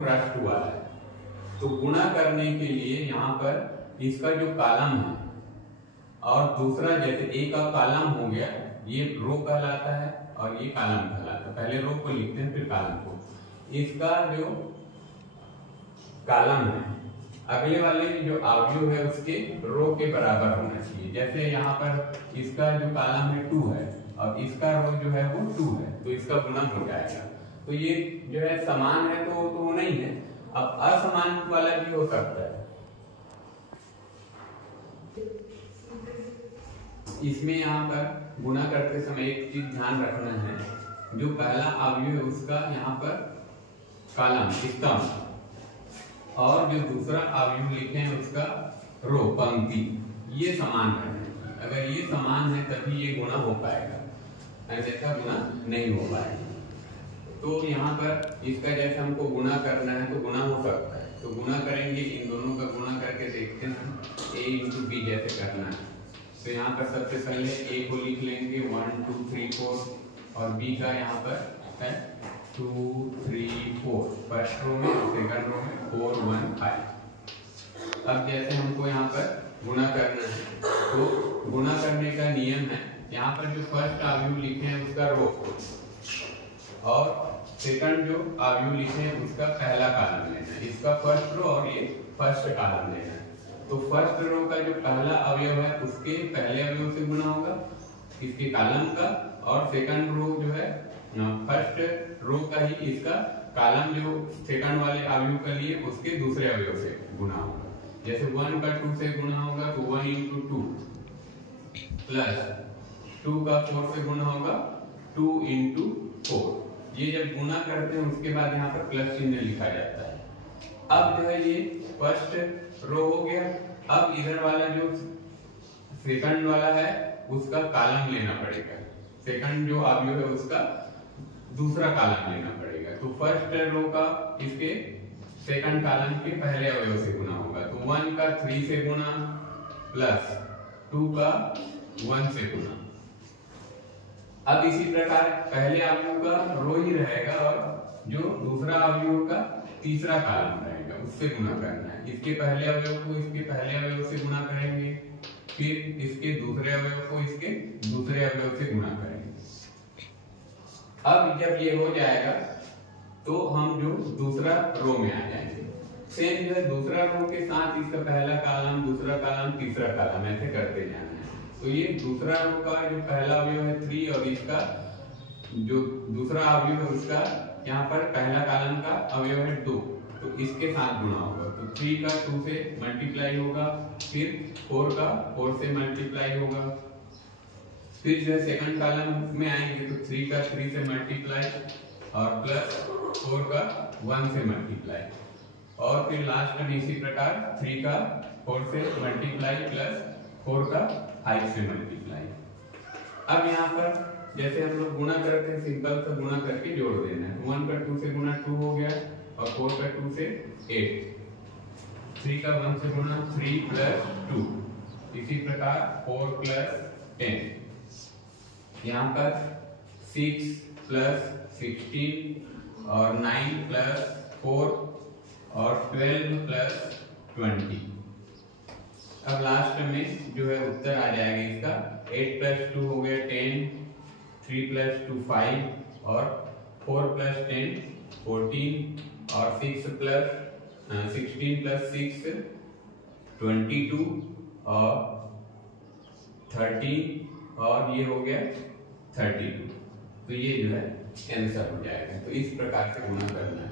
पृष्ठ वाला है। तो गुणा करने के लिए यहाँ पर इसका जो कॉलम है और दूसरा जैसे ए का कॉलम हो गया, ये रो कहलाता है और ये कॉलम कहलाता है। पहले रो को लिखते हैं फिर कॉलम को। इसका जो कॉलम है अगले वाले जो अवयव है उसके रो के बराबर होना चाहिए। जैसे यहाँ पर इसका जो कॉलम है 2 है और इसका रो जो है वो 2 है, तो इसका गुणा हो जाएगा। तो ये जो है समान है तो वो नहीं है। अब असमान वाला भी हो सकता है। इसमें यहाँ पर गुणा करते समय एक चीज ध्यान रखना है, जो पहला अवयव है उसका यहाँ पर कॉलम स्तंभ और जो दूसरा अवयव लिखे हैं उसका रो पंक्ति, ये समान है। अगर ये समान है तभी ये गुणा हो पाएगा, ऐसा गुणा नहीं हो पाएगा। तो यहाँ पर इसका जैसे हमको गुणा करना है तो गुणा हो सकता है, तो गुणा करेंगे, इन दोनों का गुणा करके देखते हैं a इंटू बी जैसे करना है। तो यहाँ पर सबसे पहले a को लिख लेंगे 1 2 3 4 और b का यहाँ पर है 2 3 4, फर्स्ट रो में, सेकंड रो में 4 1 5। अब जैसे हमको यहाँ पर गुणा करना है तो गुणा करने का नियम है, यहाँ पर जो फर्स्ट अवयव लिखे हैं उसका रो और सेकंड जो अवयव लिखे हैं उसका पहला कॉलम लेना है। इसका फर्स्ट रो और ये फर्स्ट कॉलम लेना है। तो फर्स्ट रो का जो पहला अवयव है उसके पहले अवयव से गुणा होगा इसके कॉलम का, और सेकंड रो जो है फर्स्ट रो का ही इसका कॉलम जो सेकंड वाले अवयव का लिए उसके दूसरे अवयव से गुणा होगा। जैसे 1 का 2 से गुणा होगा तो 1 इंटू 2 प्लस 2 का 4 से गुणा होगा 2 इंटू 4। ये जब गुणा करते हैं उसके बाद यहाँ पर प्लस चिन्ह लिखा जाता है। अब जो है ये फर्स्ट रो हो गया। अब इधर वाला जो सेकंड वाला है उसका कॉलम लेना पड़ेगा, सेकंड जो अवयव है उसका दूसरा कॉलम लेना पड़ेगा। तो फर्स्ट रो का इसके सेकंड कॉलम के पहले अवयव से गुणा होगा, तो 1 का 3 से गुणा प्लस 2 का 1 से गुणा। अब इसी प्रकार पहले अवयव का रो ही रहेगा और जो दूसरा अवयव का तीसरा कॉलम रहेगा उससे गुणा करना है। इसके पहले अवयव को इसके पहले अवयव से गुणा करेंगे, फिर इसके दूसरे अवयव को इसके दूसरे अवयव से गुणा करेंगे। अब जब ये हो जाएगा तो हम जो दूसरा रो में आ जाएंगे। सेम जो है दूसरा रो के साथ इसका पहला कॉलम, दूसरा कॉलम, तीसरा कॉलम ऐसे करते जाना है। तो ये दूसरा रो का जो पहला अवयव है 3 और इसका जो दूसरा अवयव है उसका यहाँ पर पहला कॉलम का अवयव है 2, तो इसके साथ गुणा होगा। तो 3 का 2 से मल्टीप्लाई होगा, फिर 4 का 4 से मल्टीप्लाई होगा, फिर जो है सेकंड कॉलम में आएंगे तो 3 का 3 से मल्टीप्लाई और प्लस 4 का 1 से मल्टीप्लाई, और फिर लास्ट में इसी प्रकार 3 का 4 से मल्टीप्लाई प्लस 4 का 5 से मल्टीप्लाई। अब यहाँ पर जैसे हम लोग गुणा करते हैं सिंपल सा गुणा करके जोड़ देना है। 1 का 2 से गुणा 2 हो गया और 4 का 2 से 8, 3 का 1 से गुणा 3 प्लस 2, इसी प्रकार 4 प्लस 10, यहाँ पर 6 प्लस 16 और 9 प्लस 4 और 12 प्लस 20। अब लास्ट में जो है उत्तर आ जाएगा इसका 8 प्लस 2 हो गया 10, 3 प्लस 2 5 और 4 प्लस 10 14 और 16 प्लस 6 22 और 13 और ये हो गया 32। तो ये जो है आंसर हो जाएगा। तो इस प्रकार से गुणा करना है।